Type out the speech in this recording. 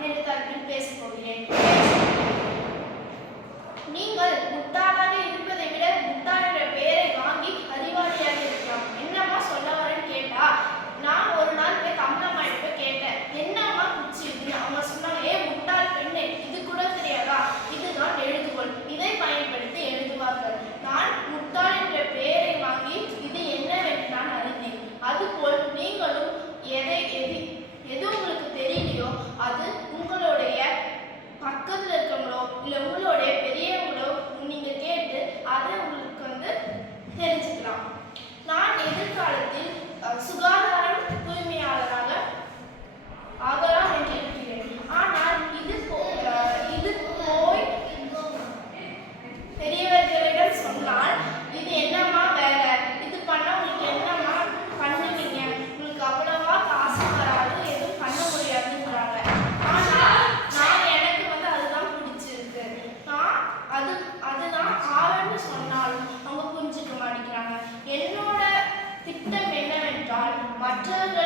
Heritage'ın Facebook ile நீங்கள் முட்டாள் அது உங்களுடைய பக்கத்துல இருக்கவங்களோ இல்லை உங்களுடைய பெரியவங்களோ நீங்க கேட்டு அதை உங்களுக்கு வந்து தெரிஞ்சுக்கலாம். நான் எதிர்காலத்தில் சுகாதார after